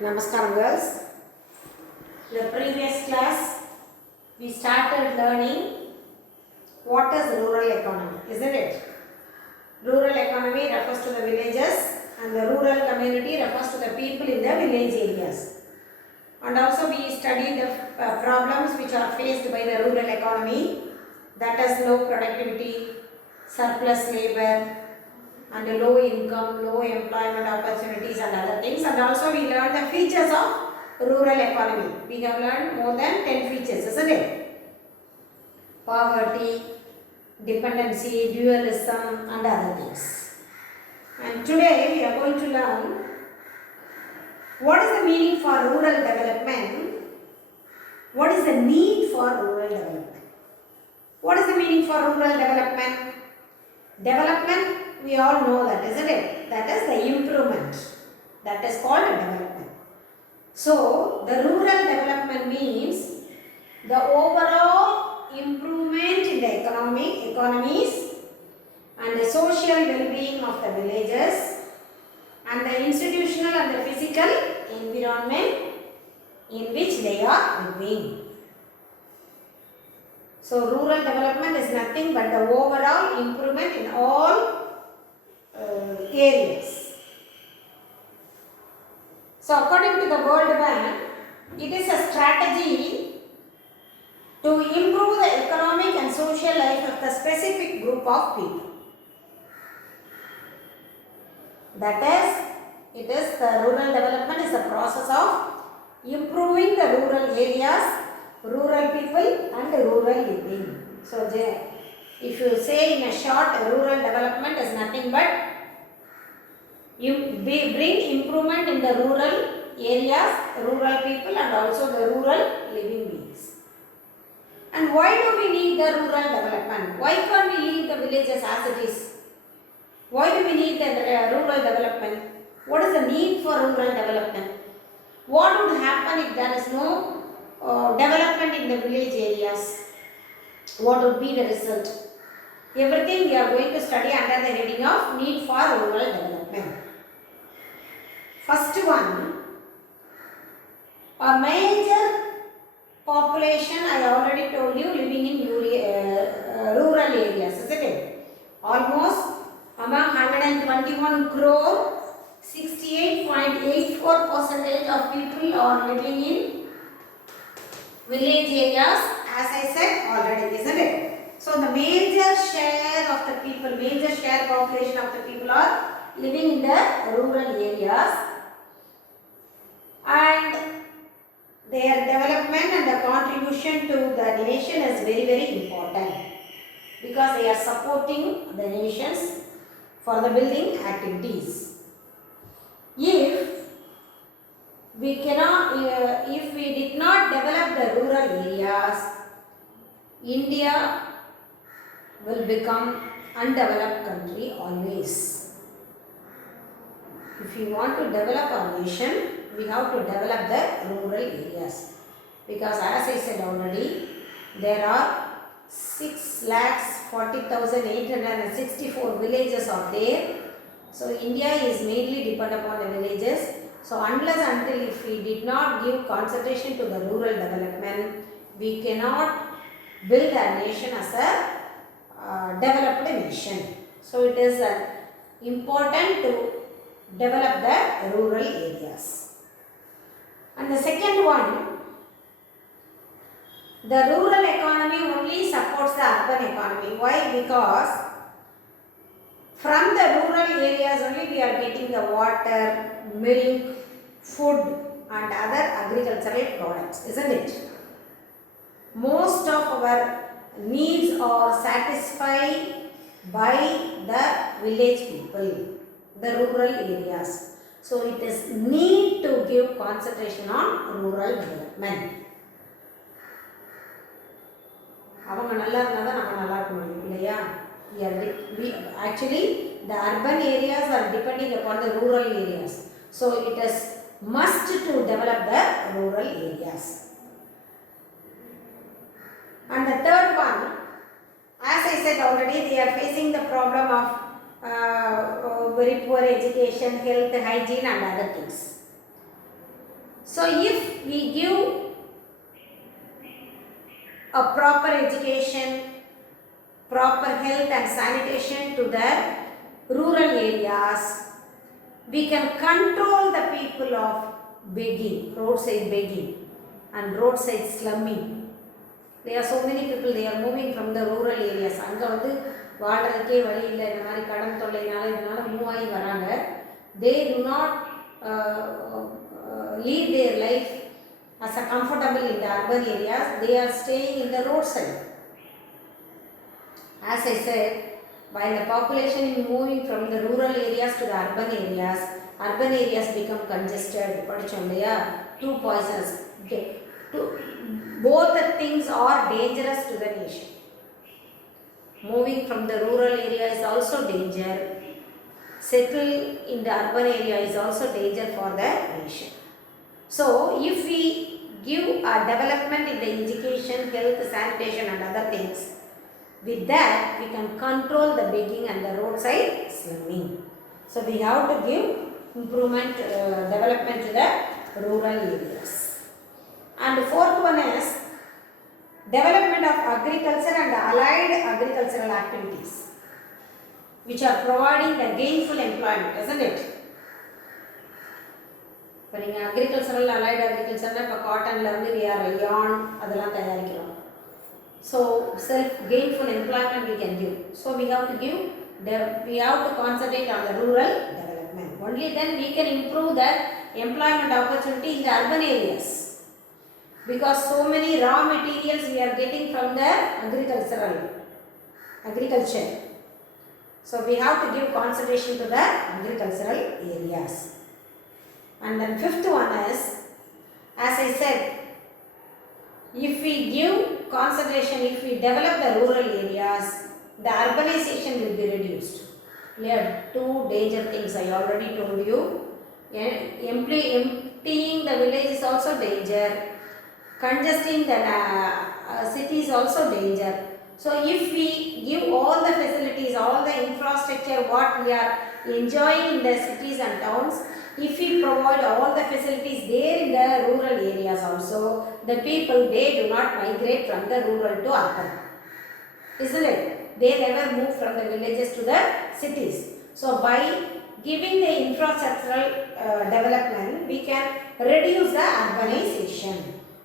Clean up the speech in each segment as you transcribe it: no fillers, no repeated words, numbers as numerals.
Namaskaram girls. In the previous class, we started learning what is rural economy, isn't it? Rural economy refers to the villages and the rural community refers to the people in the village areas. And also we studied the problems which are faced by the rural economy, that is low productivity, surplus labor, and low income, low employment opportunities and other things. And also we learned the features of rural economy. We have learned more than 10 features, isn't it? Poverty, dependency, dualism and other things. And today we are going to learn what is the meaning for rural development, what is the need for rural development. What is the meaning for rural development? Development, we all know that, isn't it? That is the improvement. That is called development. So, the rural development means the overall improvement in the economies and the social well-being of the villages and the institutional and the physical environment in which they are living. So, rural development is nothing but the overall improvement in all areas. So, according to the World Bank, it is a strategy to improve the economic and social life of the specific group of people. That is, it is the rural development is a process of improving the rural areas, rural people and rural living. So, if you say in a short, rural development is nothing but you bring improvement in the rural areas, rural people and also the rural living beings. And why do we need the rural development? Why can't we leave the villages as it is? Why do we need the rural development? What is the need for rural development? What would happen if there is no development in the village areas? What would be the result? Everything we are going to study under the heading of need for rural development. First one, a major population, I already told you, living in rural areas, isn't it? Almost among 121 crore, 68.84% of people are living in village areas, as I said already, isn't it? So the major share of the people, major share population of the people are living in the rural areas, and their development and the contribution to the nation is very, very important because they are supporting the nations for the building activities. If we did not develop the rural areas, India will become undeveloped country always. If we want to develop our nation, we have to develop the rural areas because as I said already, there are 6,40,864 villages are there. So India is mainly dependent upon the villages. So unless until if we did not give concentration to the rural development, we cannot build a nation as a developed nation. So it is important to develop the rural areas. And the second one, the rural economy only supports the urban economy. Why? Because from the rural areas only we are getting the water, milk, food and other agricultural products, isn't it? Most of our needs are satisfied by the village people, the rural areas. So it is need to give concentration on rural development. அவங்க நல்லா இருந்தா தான் நம்ம நல்லா இருக்க முடியும் இல்லையா? Actually the urban areas are depending upon the rural areas. So it is must to develop the rural areas. And the third one, as I said already, they are facing the problem of very poor education, health, hygiene and other things. So if we give a proper education, proper health and sanitation to the rural areas, we can control the people of begging, roadside begging and roadside slumming. There are so many people, they are moving from the rural areas. அங்கே வந்து வாழ்றதுக்கே வழி இல்லை, இந்த மாதிரி கடன் தொல்லைனால இதனால move ஆகி வராங்க. They do not lead their life as a comfortable in the urban areas. They are staying in the roadside. As I said, while the population is moving from the rural areas to the urban areas become congested. படிச்சோம் இல்லையா? Two poisons. Okay. Both the things are dangerous to the nation. Moving from the rural area is also danger. Settle in the urban area is also danger for the nation. So, if we give a development in the education, health, sanitation and other things, with that we can control the begging and the roadside slumming. So, we have to give improvement, development to the rural areas. And the fourth one is development of agriculture and allied agricultural activities, which are providing the gainful employment, isn't it? இப்போ நீங்கள் agricultural allied அக்ரிகல்ச்சர்னால் இப்போ காட்டன்லேருந்து yarn அதெல்லாம் தயாரிக்கிறோம். So self gainful employment we can give. So we have to give, we have to concentrate on the rural development. Only then we can improve the employment opportunity in the urban areas. Because so many raw materials we are getting from the agriculture. So we have to give concentration to the agricultural areas. And then fifth one is, as I said, if we give concentration, if we develop the rural areas, the urbanization will be reduced. We have two danger things I already told you. Emptying the village is also danger. Congesting the city is also danger. So if we give all the facilities, all the infrastructure what we are enjoying in the cities and towns, if we provide all the facilities there in the rural areas also, the people, they do not migrate from the rural to urban. Isn't it? They never move from the villages to the cities. So by giving the infrastructural development, we can reduce the urbanization.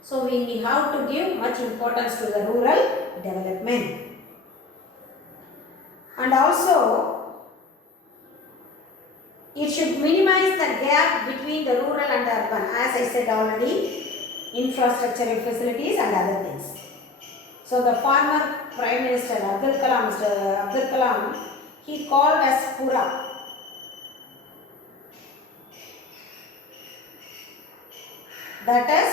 So we have to give much importance to the rural development. And also, it should minimize the gap between the rural and the urban. As I said already, infrastructural facilities and other things. So the former Prime Minister Abdul Kalam, he called as Pura. That is,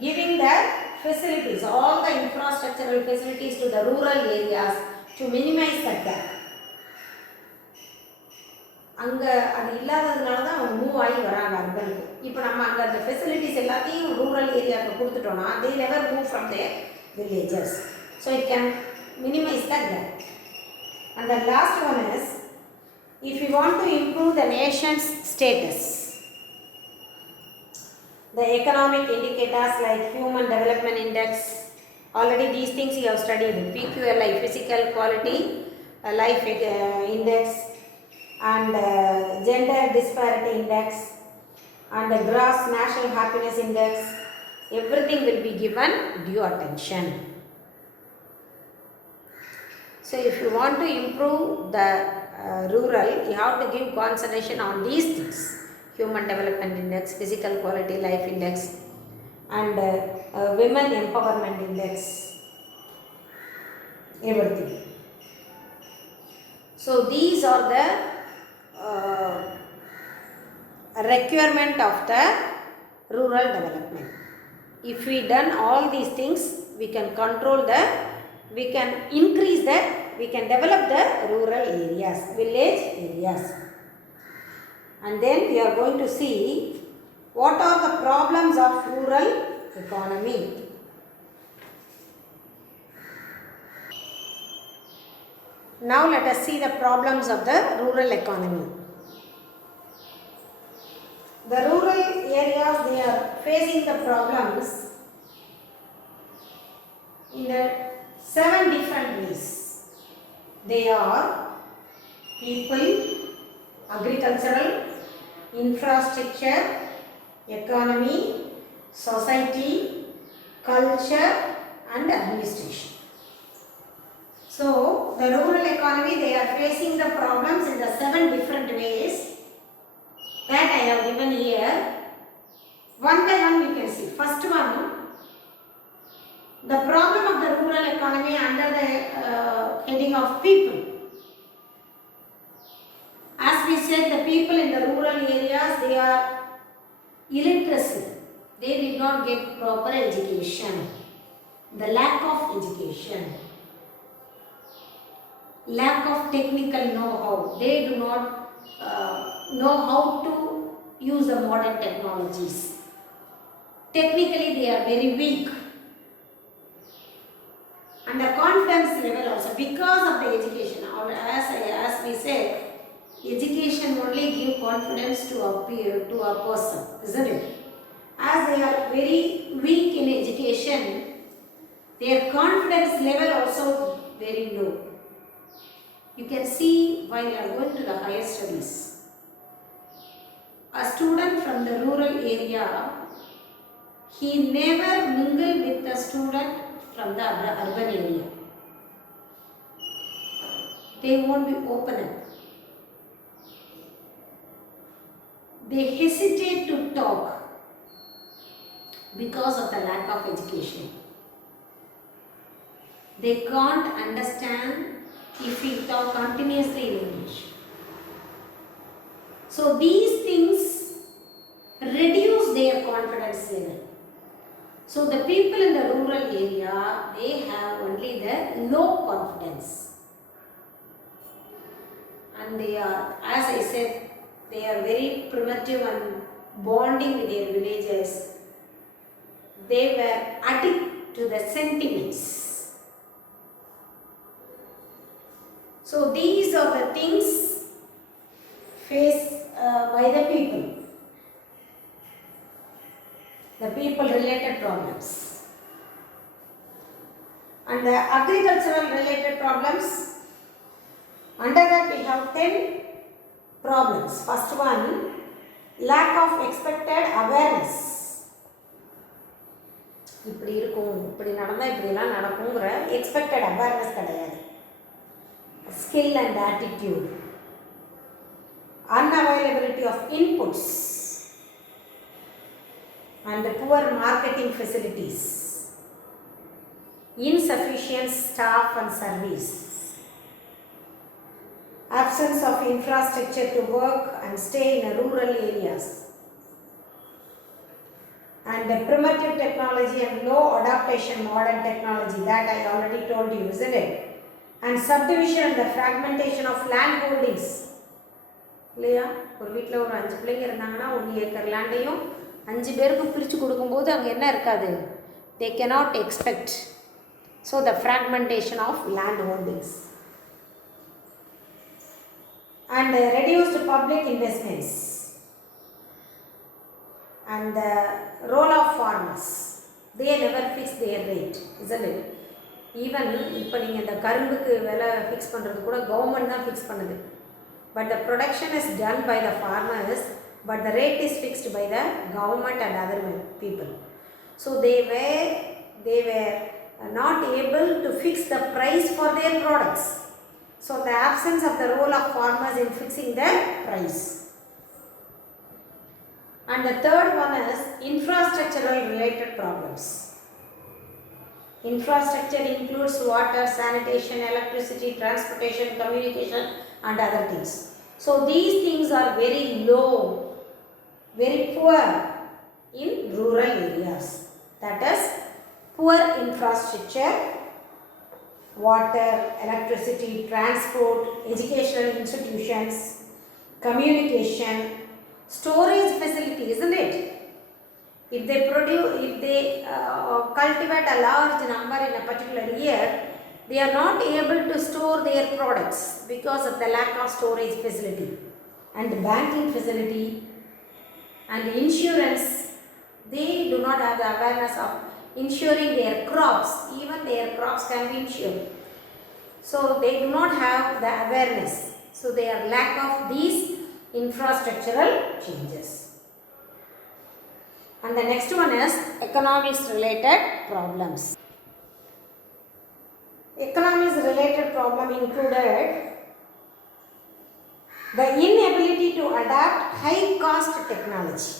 giving the facilities, all the infrastructural facilities to the rural areas to minimize the gap. அங்கே அது இல்லாததுனால தான் அவங்க move ஆகி வராங்க அர்பனுக்கு. இப்போ நம்ம அங்கே அந்த ஃபெசிலிட்டிஸ் எல்லாத்தையும் ரூரல் ஏரியாவுக்கு கொடுத்துட்டோன்னா they never move from their villages. So it can minimize the gap. And the last one is, if we want to improve the nation's status, the economic indicators like Human Development Index, already these things you have studied, PQLI, Physical Quality Life Index, and Gender Disparity Index, and the Gross National Happiness Index, everything will be given due attention. So if you want to improve the rural, you have to give concentration on these things: Human Development Index, Physical Quality Life Index, and Women Empowerment Index, everything. So these are the requirement of the rural development. If we done all these things, we can control the, we can increase the, we can develop the rural areas, village areas. And then we are going to see what are the problems of rural economy. Now let us see the problems of the rural economy. The rural areas, they are facing the problems in the 7 different ways. They are people, agricultural, infrastructure, economy, society, culture and administration. So, the rural economy, they are facing the problems in the 7 different ways that I have given here. One by one we can see. First one, the problem of the rural economy under the heading of people. As we said, the people in the rural areas, they are illiteracy. They did not get proper education. The lack of education. Lack of technical know-how. They do not know how to use the modern technologies. Technically, they are very weak. And the confidence level also, because of the education, or as we said, education only gives confidence to a person, isn't it? As they are very weak in education, their confidence level also very low. You can see while you are going to the higher studies. A student from the rural area, he never mingled with the student from the urban area. They won't be open up. They hesitate to talk because of the lack of education. They can't understand if we talk continuously in English. So these things reduce their confidence level. So the people in the rural area, they have only the low confidence. And they are, as I said, they are very primitive and bonding with their villages. They were addicted to the sentiments. So these are the things faced by the people. The people related problems. And the agricultural related problems, under that we have 10 problems. First one, lack of expected awareness. இப்படி இருக்கும், இப்படி நடந்தா இப்படிலாம் நடக்கும்ங்கற expected awareness கிடையாது. Skill and attitude. Unavailability of inputs. And poor marketing facilities, insufficient staff and service, absence of infrastructure to work and stay in rural areas, and primitive technology and low adaptation modern technology, that I already told you, isn't it? And subdivision and the fragmentation of land holdings. இல்லையா, ஒரு வீட்டில் ஒரு 5 பிள்ளைங்க இருந்தாங்கன்னா 1 acre லேண்டையும் 5 பேருக்கு பிரித்து கொடுக்கும்போது அங்கே என்ன இருக்காது? They cannot expect. So the fragmentation of land holdings. And reduced public investments. And the role of farmers. They never fix their rate, isn't it? Even இப்போ நீங்கள் இந்த கரும்புக்கு விலை ஃபிக்ஸ் பண்ணுறது கூட கவர்மெண்ட் தான் ஃபிக்ஸ் பண்ணுது. But the production is done by the farmers, but the rate is fixed by the government and other people. So they were not able to fix the price for their products. So the absence of the role of farmers in fixing the price. And the third one is infrastructural related problems. Infrastructure includes water, sanitation, electricity, transportation, communication and other things. So these things are very low, very poor in rural areas. That is, poor infrastructure, water, electricity, transport, educational institutions, communication, storage facility, isn't it? If they cultivate a large number in a particular year, they are not able to store their products because of the lack of storage facility and banking facility And insurance, they do not have the awareness of insuring their crops. Even their crops can be insured. So they do not have the awareness. So they are lack of these infrastructural changes. And the next one is economics related problems. Economics related problem included the inability to adapt high cost technology,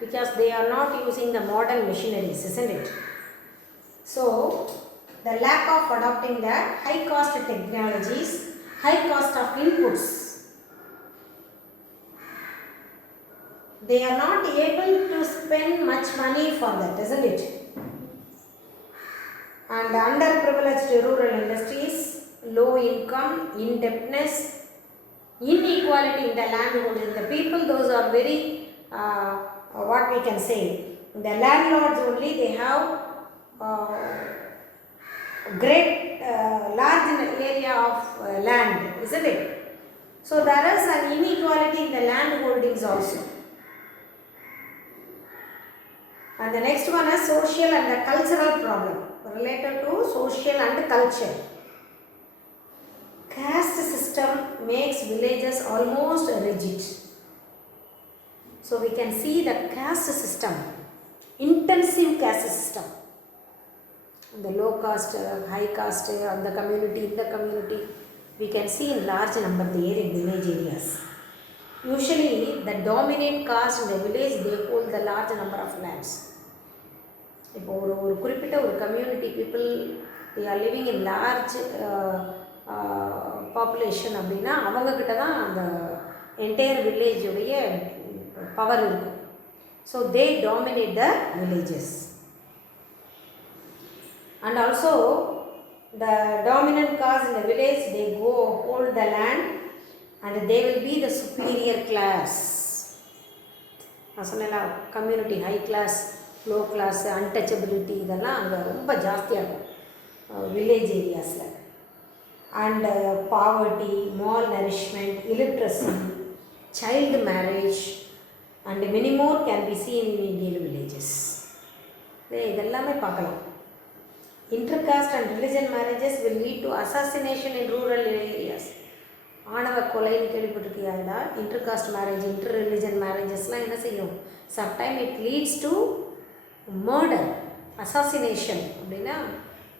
because they are not using the modern machineries, isn't it? So the lack of adopting the high cost technologies, high cost of inputs, they are not able to spend much money for that, isn't it? And underprivileged rural industries, low income, indebtedness, inequality in the landholding. The people, those are very, what we can say, the landlords only, they have great large area of land, isn't it? So there is an inequality in the land holdings also. And the next one is social and the cultural problem related to social and culture. Caste system makes villages almost rigid. So we can see the caste system, intensive caste system. The low caste, high caste, the community, in the community, we can see in large number there in village areas. Usually the dominant caste in the village, they hold the large number of lands. இப்போ ஒரு குறிப்பிட்ட ஒரு community people they are living in large population அப்படின்னா அவங்கக்கிட்ட தான் அந்த entire வில்லேஜுடைய power இருக்கும். So they dominate the villages. And also the dominant caste in the village, they go hold the land and they will be the superior class. நான் சொன்னேன்ல, community high class, low class, untouchability, இதெல்லாம் அங்கே ரொம்ப ஜாஸ்தியாக இருக்கும் village ஏரியாஸில். And poverty, malnourishment, illiteracy, child marriage and many more can be seen in Indian villages. இதெல்லாமே பார்க்கலாம். Intercaste and religion marriages will lead to assassination in rural areas. ஆணவ கொலைன்னு கேள்விப்பட்டிருக்கியா? இன்டர்காஸ்ட் மேரேஜ், இன்டர் ரிலிஜன் மேரேஜஸ்லாம் என்ன செய்யும்? Sometime it leads to murder, assassination, அப்படின்னா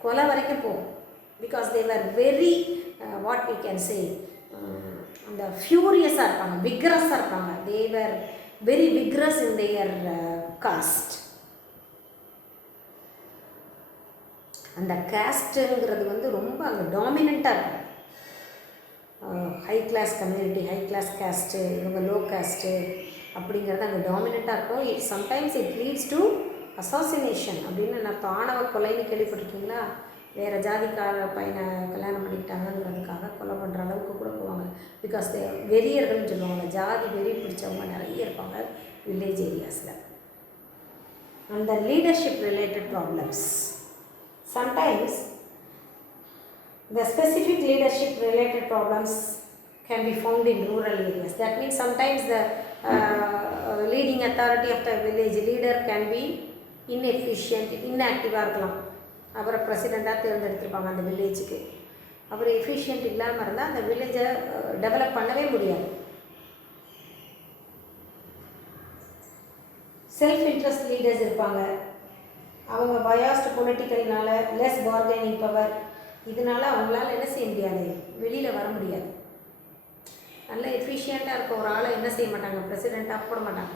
கொலை வரைக்கும் போகும். Because they were very what we can say, அந்த ஃபியூரியஸாக இருப்பாங்க, விக்ரஸாக இருப்பாங்க. They were very vigorous in their caste. அந்த கேஸ்ட்டுங்கிறது வந்து ரொம்ப அங்கே டாமினண்ட்டாக இருக்கும். High class community, high class caste, இவங்க லோ கேஸ்ட்டு அப்படிங்கிறது அங்கே டாமினண்ட்டாக இருக்கும். It sometimes it leads to assassination அப்படின்னு நான் ஆணவ கொலைன்னு கேள்விப்பட்டிருக்கீங்களா? வேறு ஜாதிக்கார பையனை கல்யாணம் பண்ணிக்கிட்டாங்கிறதுக்காக கொலை பண்ணுற அளவுக்கு கூட போவாங்க. பிகாஸ் வெறியர்கள்னு சொல்லுவாங்க, ஜாதி வெறி பிடிச்சவங்க நிறைய இருப்பாங்க வில்லேஜ் ஏரியாஸில். அந்த leadership related problems, sometimes the specific leadership related problems can be found in rural areas. That means sometimes the leading authority of the village leader can be inefficient, inactive இருக்கலாம். அவரை பிரசிடெண்ட்டாக தேர்ந்தெடுத்திருப்பாங்க அந்த வில்லேஜுக்கு. அவர் எஃபிஷியன்ட் இல்லாமல் இருந்தால் அந்த வில்லேஜை develop பண்ணவே முடியாது. Self interest leaders இருப்பாங்க. அவங்க பயாஸ்டு பொலிட்டிக்கல்னால, லெஸ் பார்கெனிங் பவர், இதனால் அவங்களால என்ன செய்ய முடியாது, வெளியில் வர முடியாது. நல்ல எஃபிஷியண்ட்டாக இருக்க ஒரு ஆளை என்ன செய்ய மாட்டாங்க, பிரசிடெண்ட்டாக போட மாட்டாங்க.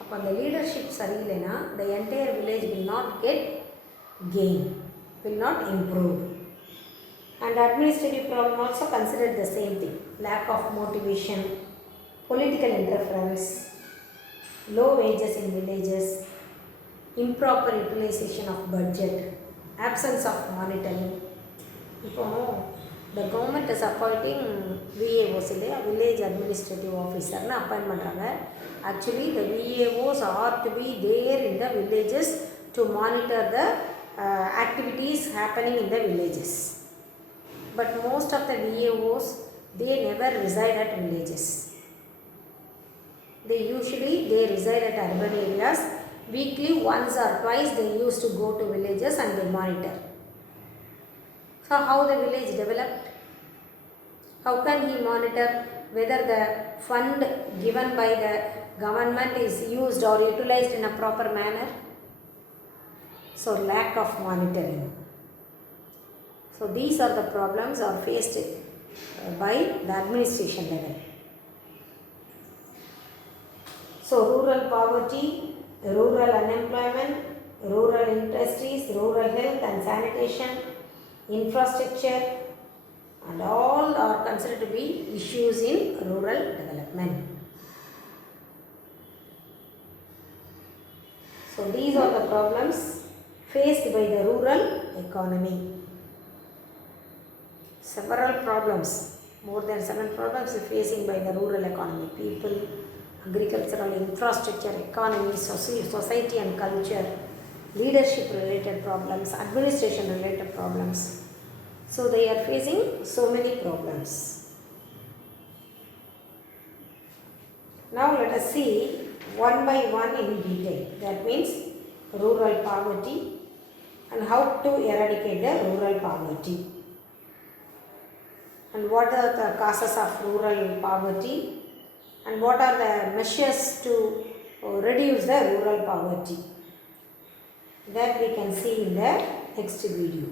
அப்போ அந்த லீடர்ஷிப் சரியில்லைன்னா the entire village will not get gain, will not improve. And administrative problem also considered the same thing. Lack of motivation, political interference, low wages in villages, improper utilization of budget, absence of monitoring. இப்போ the government is appointing VAOs இல்லையா, village administrative officerன்னு appoint பண்ணுறாங்க. Actually the VAOs are to be there in the villages to monitor the activities happening in the villages. But most of the VAOs, they never reside at villages. they reside at urban areas. Weekly once or twice they used to go to villages and they monitor. So how the village developed? How can he monitor whether the fund given by the government is used or utilized in a proper manner? So lack of monitoring. So these are the problems are faced by the administration level. So rural poverty, rural unemployment, rural industries, rural health and sanitation, infrastructure, and all are considered to be issues in rural development. So these are the problems faced by the rural economy. Several problems, more than 7 problems facing by the rural economy. People, agricultural infrastructure, economy, society and culture, leadership related problems, administration related problems. So they are facing so many problems. Now let us see one by one in detail. That means rural poverty and how to eradicate the rural poverty. And what are the causes of rural poverty and what are the measures to reduce the rural poverty. That we can see in the next video.